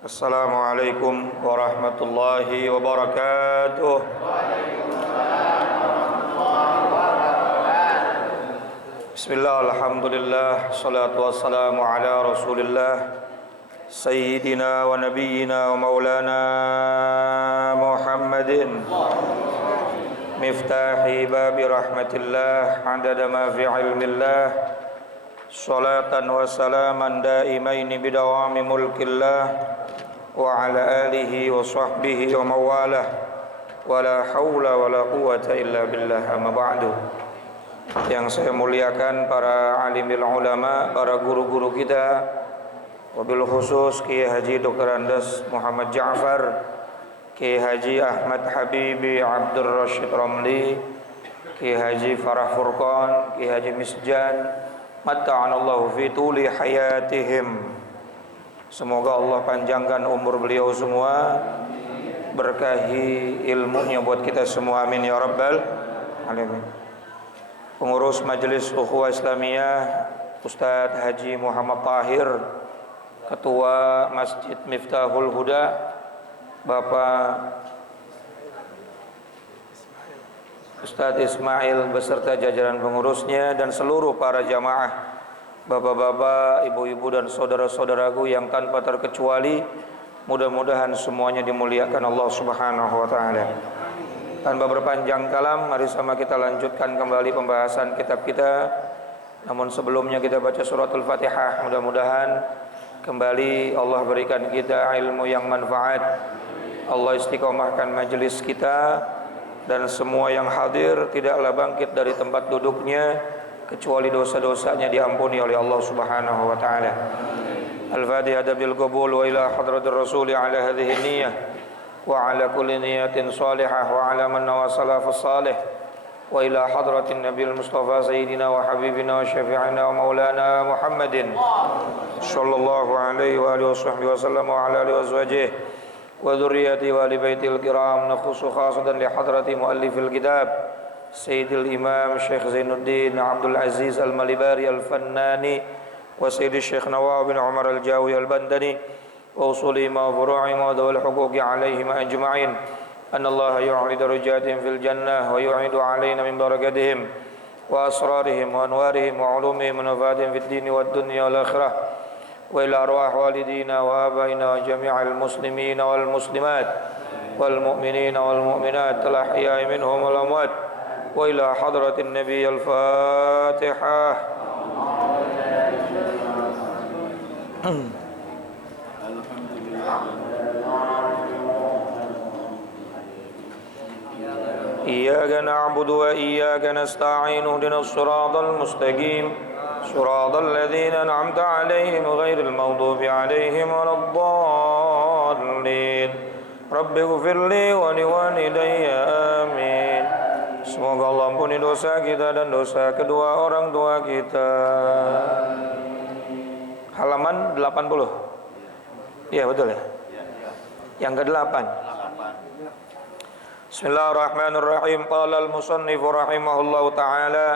Assalamualaikum warahmatullahi wabarakatuh. Bismillah, alhamdulillah, salatu wassalamu ala rasulillah Sayyidina wa nabiyyina wa maulana Muhammadin Miftahi babi rahmatillah Adada ma fi ilmillah Salatan wa salaman daimaini bidawami mulkillah Wa ala alihi wa sahbihi wa mawalah Wa la hawla wa la quwata illa billah amma ba'du. Yang saya muliakan para alimil ulama, para guru-guru kita, wabil khusus Kiai Haji Dr. Andes Muhammad Ja'far, Kiai Haji Ahmad Habibi Abdul Rashid Ramli, Kiai Haji Farah Furqan, Kiai Haji Misjan, matta'anallahu fi tuli hayatihim. Semoga Allah panjangkan umur beliau semua, berkahi ilmunya buat kita semua, amin ya rabbal alamin. Pengurus Majelis Ukhuwah Islamiyah Ustadz Haji Muhammad Tahir, Ketua Masjid Miftahul Huda, Bapak Ustadz Ismail beserta jajaran pengurusnya, dan seluruh para jamaah, bapak-bapak, ibu-ibu, dan saudara-saudaraku yang tanpa terkecuali, mudah-mudahan semuanya dimuliakan Allah Subhanahu wa ta'ala. Tanpa berpanjang kalam, mari sama kita lanjutkan kembali pembahasan kitab kita. Namun sebelumnya kita baca suratul Fatihah. Mudah-mudahan kembali Allah berikan kita ilmu yang manfaat. Allah istiqomahkan majelis kita, dan semua yang hadir tidaklah bangkit dari tempat duduknya kecuali dosa-dosanya diampuni oleh Allah Subhanahu wa ta'ala. Al-Fatihah bil qabul wa ila hadratir rasuli ala hadhihi niyyah wa ala kulli niyatin salihah wa ala man nawasala fa salih wa ila hadratin nabiyil mustafa sayyidina wa habibina wa syafi'ina wa maulana Muhammadin sallallahu alaihi wa alihi wa sallam wa ala alihi wa azwajihi wa dhurriyyati wa ali baitil kiram. Nakhusu khasatan li hadrati muallifil kitab Sayyidil Imam Syekh Zainuddin Abdul Aziz Al-Malibari Al-Fannani wa Sayyidil Syekh Nawab bin Umar Al-Jawi Al-Bandani wa usuli ma furu'i ma dawal huquqi alaihim ajma'in. Anna Allah yu'li darajatihim fil jannah wa yu'idu alaina min barakatihim wa asrarihim wa anwarihim wa ulumihim wa nafatihim fid dini wad dunya wal akhirah wa ila arwah walidina wa abaina wa jami'al muslimina wal muslimat wal mu'minina wal mu'minat al ahya'i minhum wal amwat wa ila hadratin nabiy al-Fatihah. Iyyaka na'budu wa iyyaka nasta'in ihdinas siratal mustaqim siratal ladzina an'amta 'alaihim ghairil maghdubi 'alaihim waladdallin. Rabbighfirli wa liwalidayya amin. Semoga Allah ampuni dosa kita dan dosa kedua orang tua kita. Halaman 80. Iya betul ya? Yang ke-8. Bismillahirrahmanirrahim. Qala al-musannif rahimahullahu ta'ala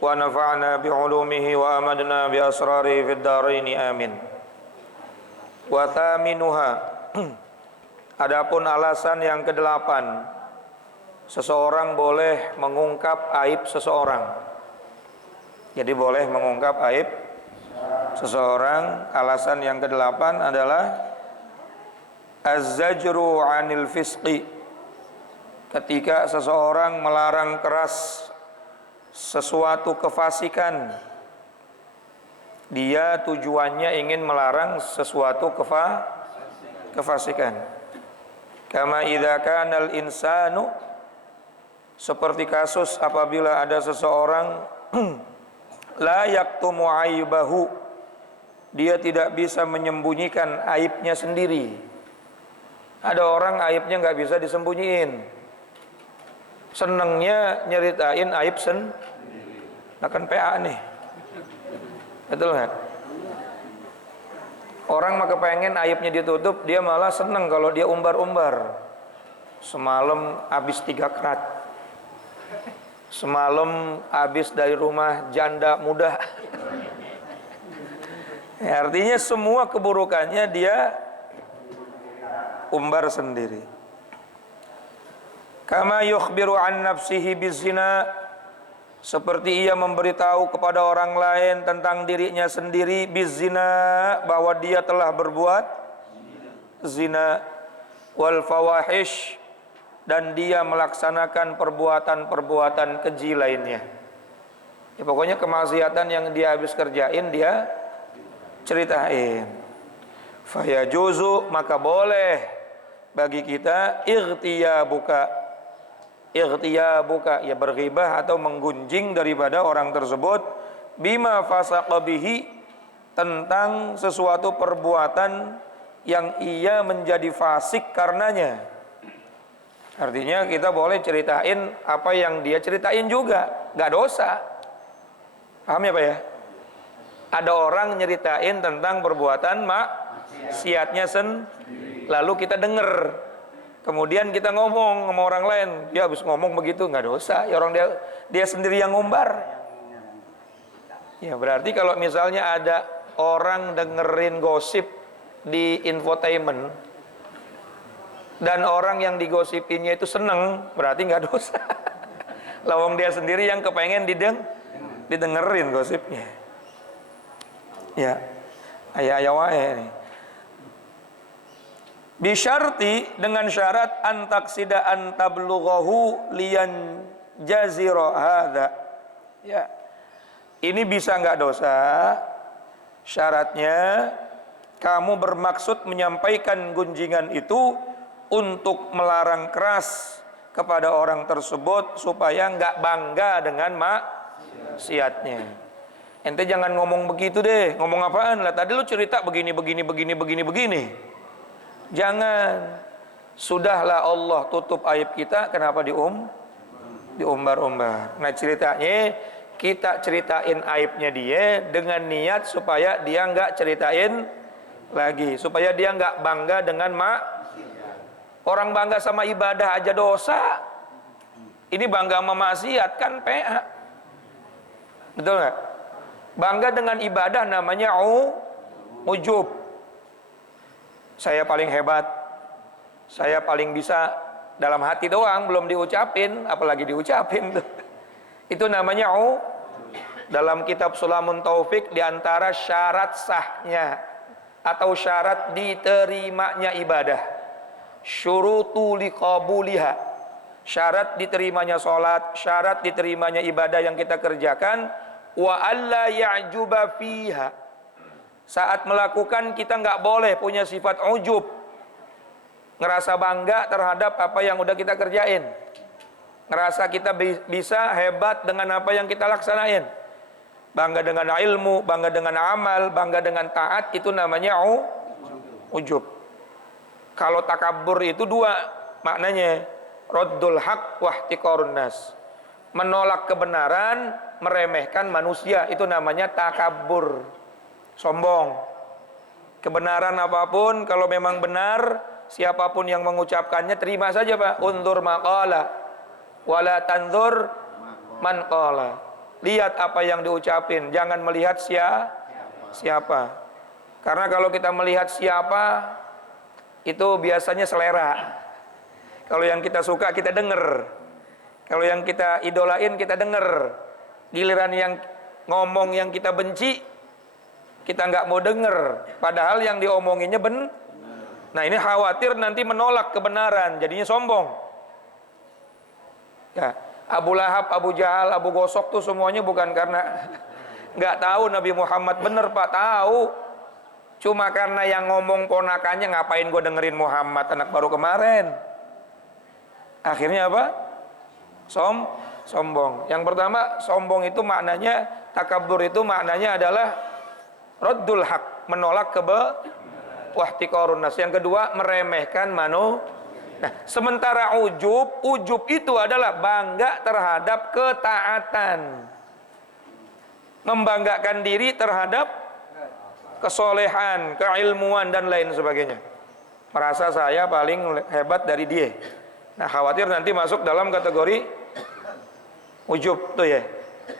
wa nafa'na bi'ulumihi wa amadna bi asrarihi fid dharain amin. Wa thaminuha. Adapun alasan yang ke-8, seseorang boleh mengungkap aib seseorang. Jadi boleh mengungkap aib seseorang. Alasan yang ke-8 adalah az-zajru 'anil fisqi. Ketika seseorang melarang keras sesuatu kefasikan, dia tujuannya ingin melarang sesuatu kefasikan. Kama idza kana al-insanu, seperti kasus apabila ada seseorang la yaktumu aibahu, dia tidak bisa menyembunyikan aibnya sendiri. Ada orang aibnya nggak bisa disembunyiin, senengnya nyeritain aib nah kan PA nih, betul nggak? Orang mah kepengen aibnya ditutup, dia malah seneng kalau dia umbar-umbar. Semalam habis 3 kerat, semalam habis dari rumah janda muda. Ya, artinya semua keburukannya dia umbar sendiri. Kama yukhbiru an nafsihi bizina, seperti ia memberitahu kepada orang lain tentang dirinya sendiri bizina, bahwa dia telah berbuat zina, wal fawahish, dan dia melaksanakan perbuatan-perbuatan keji lainnya. Ya, pokoknya kemaksiatan yang dia habis kerjain dia ceritain. Fayajuzu, maka boleh bagi kita ightiyabuka, ya berghibah atau menggunjing daripada orang tersebut, bima fasaqa bihi, tentang sesuatu perbuatan yang ia menjadi fasik karenanya. Artinya kita boleh ceritain apa yang dia ceritain juga, nggak dosa. Paham ya Pak ya? Ada orang nyeritain tentang perbuatan maksiatnya lalu kita denger, kemudian kita ngomong sama orang lain, dia habis ngomong begitu, nggak dosa. Ya orang dia sendiri yang ngumbar. Ya berarti kalau misalnya ada orang dengerin gosip di infotainment dan orang yang digosipinnya itu seneng, berarti nggak dosa. Lawang dia sendiri yang kepengen didengerin gosipnya. Ya, ayah wae nih. Bisyarti, dengan syarat antaksida antablughahu liyan jazira hadza. Ya. Ini bisa enggak dosa? Syaratnya kamu bermaksud menyampaikan gunjingan itu untuk melarang keras kepada orang tersebut supaya enggak bangga dengan maksiatnya. Ente jangan ngomong begitu deh. Ngomong apaan? Lah tadi lu cerita begini. Jangan. Sudahlah Allah tutup aib kita, kenapa diumbar-umbar. Nah ceritanya kita ceritain aibnya dia dengan niat supaya dia enggak ceritain lagi, supaya dia enggak bangga dengan orang bangga sama ibadah aja dosa. Ini bangga sama maksiat kan PA. Betul enggak? Bangga dengan ibadah namanya ujub. Saya paling hebat, saya paling bisa, dalam hati doang, belum diucapin, apalagi diucapin tuh. Itu namanya dalam kitab Sulamun Taufik, diantara syarat sahnya atau syarat diterimanya ibadah, syurutu liqabuliha, syarat diterimanya sholat, syarat diterimanya ibadah yang kita kerjakan, wa alla ya'juba fiha, saat melakukan kita nggak boleh punya sifat ujub, ngerasa bangga terhadap apa yang udah kita kerjain, ngerasa kita bisa hebat dengan apa yang kita laksanain, bangga dengan ilmu, bangga dengan amal, bangga dengan taat, itu namanya ujub. Kalau takabur itu dua maknanya, raddul haq wa ihtiqarun nas, menolak kebenaran, meremehkan manusia, itu namanya takabur, sombong. Kebenaran apapun kalau memang benar, siapapun yang mengucapkannya terima saja Pak. Undur maqala wala tanzur man qala. Lihat apa yang diucapin, jangan melihat siapa. Karena kalau kita melihat siapa, itu biasanya selera. Kalau yang kita suka kita denger, kalau yang kita idolain kita denger. Giliran yang ngomong yang kita benci, kita nggak mau denger, padahal yang diomonginnya Nah ini khawatir nanti menolak kebenaran, jadinya sombong. Ya, Abu Lahab, Abu Jahal, Abu Gosok tuh semuanya bukan karena nggak tahu Nabi Muhammad bener Pak, tahu. Cuma karena yang ngomong ponakannya, ngapain gue dengerin Muhammad anak baru kemarin. Akhirnya apa? Sombong. Yang pertama, sombong itu maknanya, takabur itu maknanya adalah raddul haq, menolak wahtiqarun nas. Yang kedua, meremehkan Nah, sementara ujub itu adalah bangga terhadap ketaatan, membanggakan diri terhadap kesolehan, keilmuan dan lain sebagainya. Merasa saya paling hebat dari dia. Nah, khawatir nanti masuk dalam kategori ujub tuh ya.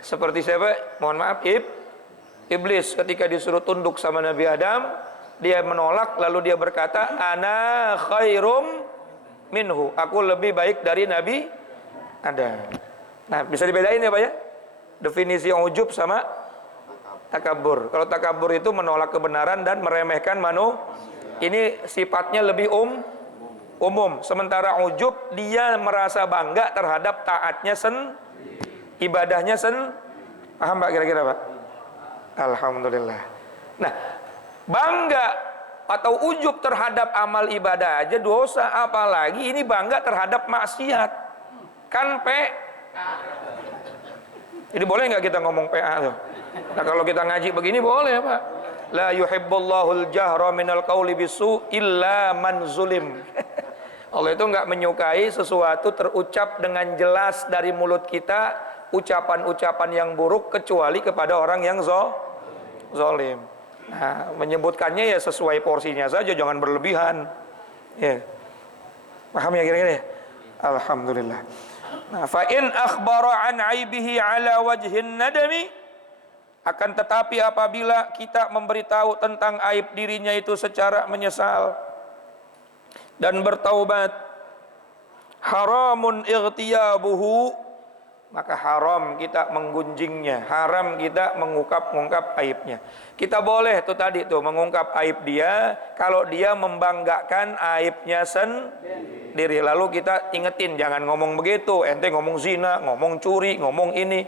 Seperti siapa? Mohon maaf, iblis ketika disuruh tunduk sama Nabi Adam, dia menolak lalu dia berkata ana khairum minhu, aku lebih baik dari Nabi Adam. Nah, bisa dibedain ya Pak ya, definisi ujub sama takabur. Kalau takabur itu menolak kebenaran dan meremehkan ini sifatnya lebih umum. Sementara ujub dia merasa bangga terhadap taatnya ibadahnya paham Pak kira-kira Pak? Alhamdulillah. Nah, bangga atau ujub terhadap amal ibadah aja dosa, apalagi ini bangga terhadap maksiat. Kan jadi boleh nggak kita ngomong PA tuh? Nah, kalau kita ngaji begini boleh Pak. La yuhibbullahul jahra minal qawli bisu illa man zulim. Allah itu nggak menyukai sesuatu terucap dengan jelas dari mulut kita, ucapan-ucapan yang buruk kecuali kepada orang yang zalim. Nah, menyebutkannya ya sesuai porsinya saja, jangan berlebihan. Ya. Paham ya kira-kira ya? Alhamdulillah. Nah, fa in akhbara an aibihi ala wajhin nadami, akan tetapi apabila kita memberitahu tentang aib dirinya itu secara menyesal dan bertaubat, haramun ightiyabuhu, maka haram kita menggunjingnya, haram kita mengungkap aibnya. Kita boleh tuh tadi tuh mengungkap aib dia kalau dia membanggakan aibnya sendiri. Lalu kita ingetin jangan ngomong begitu, ente ngomong zina, ngomong curi, ngomong ini.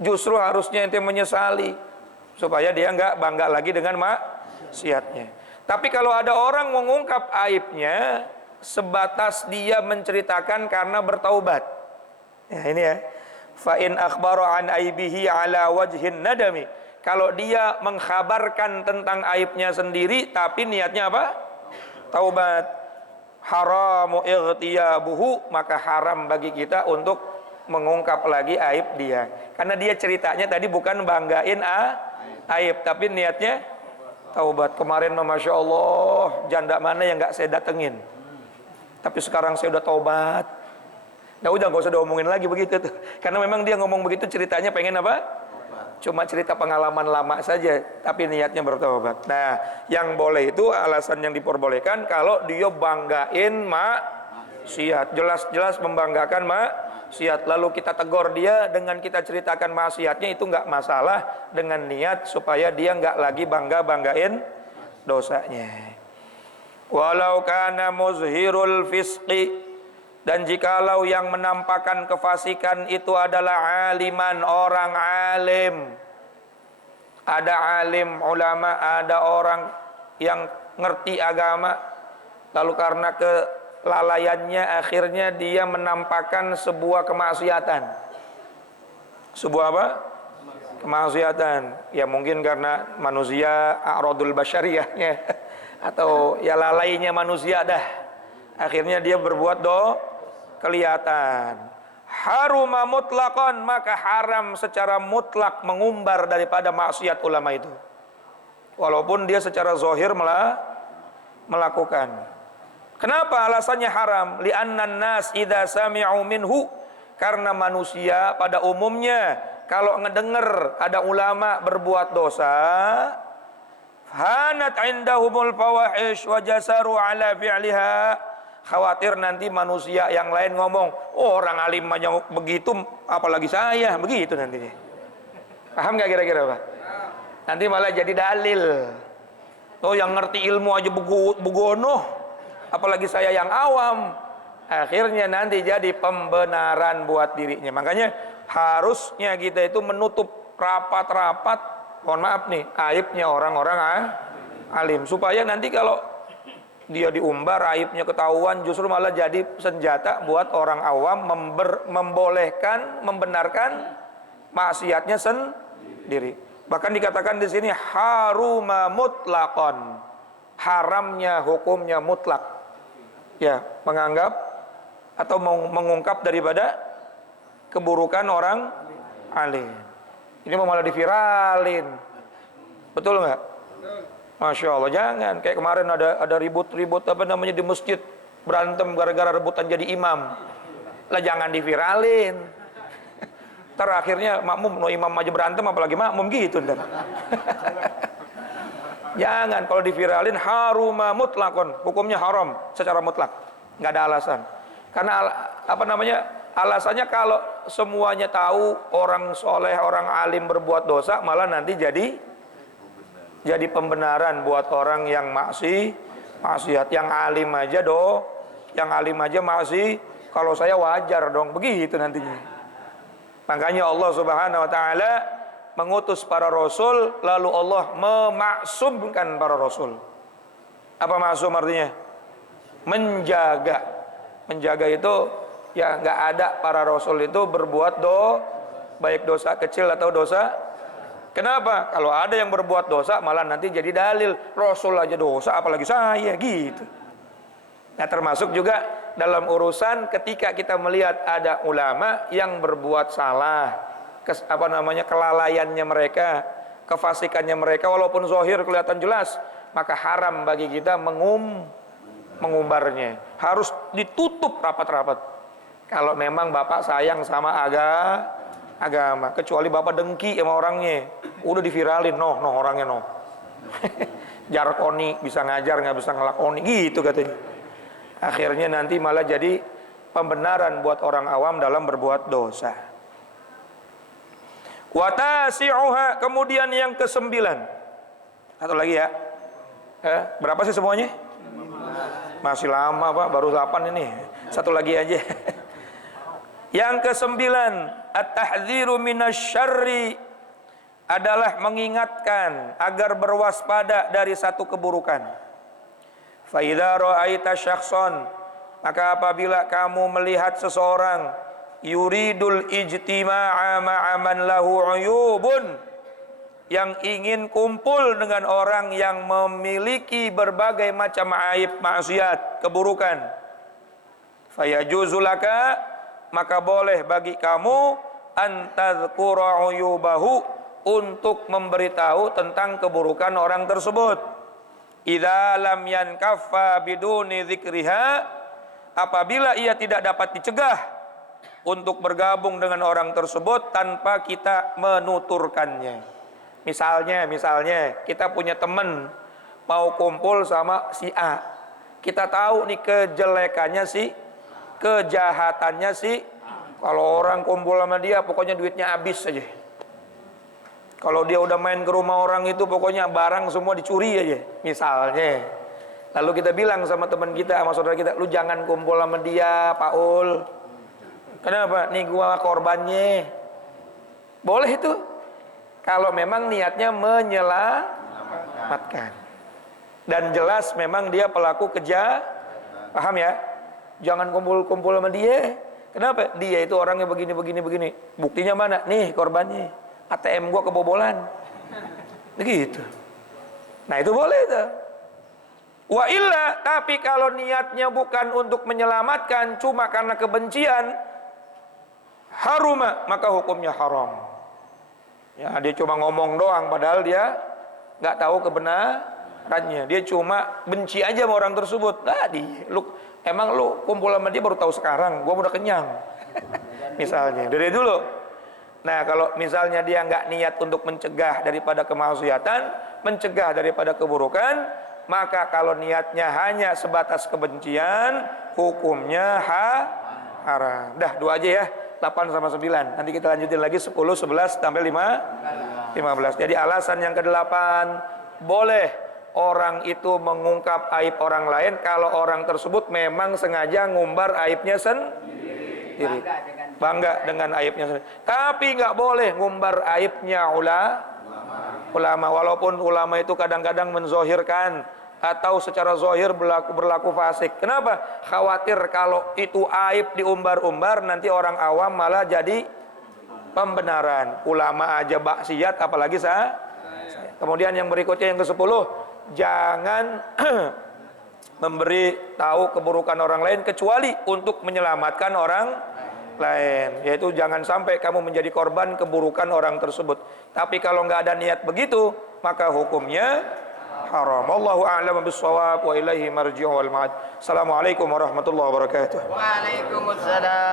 Justru harusnya ente menyesali supaya dia nggak bangga lagi dengan maksiatnya. Tapi kalau ada orang mengungkap aibnya sebatas dia menceritakan karena bertaubat. Ya ini ya. Fa in akhbara an aibihi ala wajhin nadami. Kalau dia mengkhabarkan tentang aibnya sendiri tapi niatnya apa? Taubat. Haramu ightiyabuhu, maka haram bagi kita untuk mengungkap lagi aib dia. Karena dia ceritanya tadi bukan banggain aib, tapi niatnya taubat. Kemarin Masya Allah, janda mana yang gak saya datengin, tapi sekarang saya udah taubat. Nah udah gak usah diomongin lagi begitu tuh. Karena memang dia ngomong begitu ceritanya pengen apa? Cuma cerita pengalaman lama saja, tapi niatnya bertobat. Nah, yang boleh itu alasan yang diperbolehkan kalau dia banggain maksiat, jelas-jelas membanggakan maksiat. Lalu kita tegur dia dengan kita ceritakan maksiatnya, itu nggak masalah, dengan niat supaya dia nggak lagi banggain dosanya. Walau kana muzhirul fisqi, dan jikalau yang menampakkan kefasikan itu adalah aliman, orang alim. Ada alim ulama, ada orang yang ngerti agama, lalu karena kelalaiannya akhirnya dia menampakkan sebuah kemaksiatan. Sebuah apa? Kemaksiatan. Ya mungkin karena manusia a'radul basyariyahnya atau ya lalainya manusia dah. Akhirnya dia berbuat kelihatan. Haruma mutlaqan, maka haram secara mutlak mengumbar daripada maksiat ulama itu. Walaupun dia secara zahir melakukan. Kenapa alasannya haram? Li'annan nas idza sami'u minhu, karena manusia pada umumnya kalau ngedenger ada ulama berbuat dosa, hanat indahumul fawahish wa jasaru ala fi'liha, khawatir nanti manusia yang lain ngomong, oh orang alim aja begitu, apalagi saya, begitu nantinya. Paham gak kira-kira Pak? Nanti malah jadi dalil. Oh yang ngerti ilmu aja begono, apalagi saya yang awam. Akhirnya nanti jadi pembenaran buat dirinya. Makanya harusnya kita itu menutup rapat-rapat, mohon maaf nih, aibnya orang-orang alim, supaya nanti kalau dia diumbar, aibnya ketahuan, justru malah jadi senjata buat orang awam membolehkan, membenarkan maksiatnya sendiri. Bahkan dikatakan di sini haruma mutlaqan, haramnya hukumnya mutlak. Ya, menganggap atau mengungkap daripada keburukan orang alim. Ini malah diviralin. Betul nggak? Masya Allah, jangan kayak kemarin ada ribut-ribut apa namanya di masjid, berantem gara-gara rebutan jadi imam. Lah jangan diviralin. Ntar akhirnya makmum, no imam aja berantem apalagi makmum gitu ntar. Jangan, kalau diviralin haruma mutlakon, hukumnya haram secara mutlak, nggak ada alasan. Karena apa namanya? Alasannya kalau semuanya tahu orang soleh, orang alim berbuat dosa, malah nanti jadi pembenaran buat orang yang maksiat. Yang alim aja masih, kalau saya wajar dong, begitu nantinya. Makanya Allah Subhanahu wa taala mengutus para rasul, lalu Allah memaksumkan para rasul. Apa maksum artinya? Menjaga itu ya, nggak ada para rasul itu berbuat baik dosa kecil atau dosa. Kenapa? Kalau ada yang berbuat dosa malah nanti jadi dalil, rasul aja dosa apalagi saya, gitu. Nah, termasuk juga dalam urusan ketika kita melihat ada ulama yang berbuat salah, kelalaiannya mereka, kefasikannya mereka, walaupun zahir kelihatan jelas, maka haram bagi kita mengumbarnya. Harus ditutup rapat-rapat. Kalau memang bapak sayang sama agama, kecuali bapak dengki sama orangnya, udah diviralin, orangnya jarkoni, bisa ngajar nggak bisa ngelakoni, gitu katanya. Akhirnya nanti malah jadi pembenaran buat orang awam dalam berbuat dosa. Watasi'uha, kemudian yang ke-9. Satu lagi ya. Berapa sih semuanya? Masih lama Pak, baru 8 ini. Satu lagi aja. Yang ke-9, at-tahdziru minasyarri, adalah mengingatkan agar berwaspada dari satu keburukan. Fa idza ra'aita syakhsan, maka apabila kamu melihat seseorang yuridul ijtima'a ma'aman lahu uyubun, yang ingin kumpul dengan orang yang memiliki berbagai macam aib, maksiat, keburukan, fayajuzulaka, maka boleh bagi kamu antadzkura uyubahu, untuk memberitahu tentang keburukan orang tersebut. Idza lam yankaffa biduni dzikriha, apabila ia tidak dapat dicegah untuk bergabung dengan orang tersebut tanpa kita menuturkannya. Misalnya kita punya teman mau kumpul sama si A, kita tahu nih kejelekannya sih, kejahatannya sih. Kalau orang kumpul sama dia pokoknya duitnya habis saja. Kalau dia udah main ke rumah orang itu pokoknya barang semua dicuri aja, misalnya. Lalu kita bilang sama teman kita, sama saudara kita, lu jangan kumpul sama dia, Paul. Kenapa? Nih gua korbannya. Boleh itu, kalau memang niatnya menyelamatkan dan jelas memang dia pelaku paham ya? Jangan kumpul-kumpul sama dia. Kenapa? Dia itu orangnya begini. Buktinya mana? Nih korbannya, ATM gua kebobolan. Begitu. Nah itu boleh itu. Wa illa, tapi kalau niatnya bukan untuk menyelamatkan, cuma karena kebencian, haruma, maka hukumnya haram. Ya, dia cuma ngomong doang, padahal dia nggak tahu kebenarannya. Dia cuma benci aja sama orang tersebut. Emang lu kumpul sama dia baru tahu sekarang, gua udah kenyang. Misalnya, dari dulu. Nah, kalau misalnya dia nggak niat untuk mencegah daripada kemaksiatan, mencegah daripada keburukan, maka kalau niatnya hanya sebatas kebencian, hukumnya haram. Dah, 2 aja ya, 8 sama 9. Nanti kita lanjutin lagi 10, 11 sampai 15. Jadi alasan yang ke-8, boleh orang itu mengungkap aib orang lain kalau orang tersebut memang sengaja ngumbar aibnya sendiri. Bangga dengan aibnya sendiri. Tapi nggak boleh ngumbar aibnya ulama. Walaupun ulama itu kadang-kadang menzohirkan atau secara zohir berlaku fasik. Kenapa? Khawatir kalau itu aib diumbar-umbar, nanti orang awam malah jadi pembenaran. Ulama aja maksiat, apalagi saya. Kemudian yang berikutnya yang ke-10, jangan memberi tahu keburukan orang lain kecuali untuk menyelamatkan orang lain, yaitu jangan sampai kamu menjadi korban keburukan orang tersebut. Tapi kalau nggak ada niat begitu, maka hukumnya haram. Wallahu a'lam bis-shawab wa ilaihi marji'u wal ma'ad. Assalamualaikum warahmatullahi wabarakatuh. Waalaikumsalam.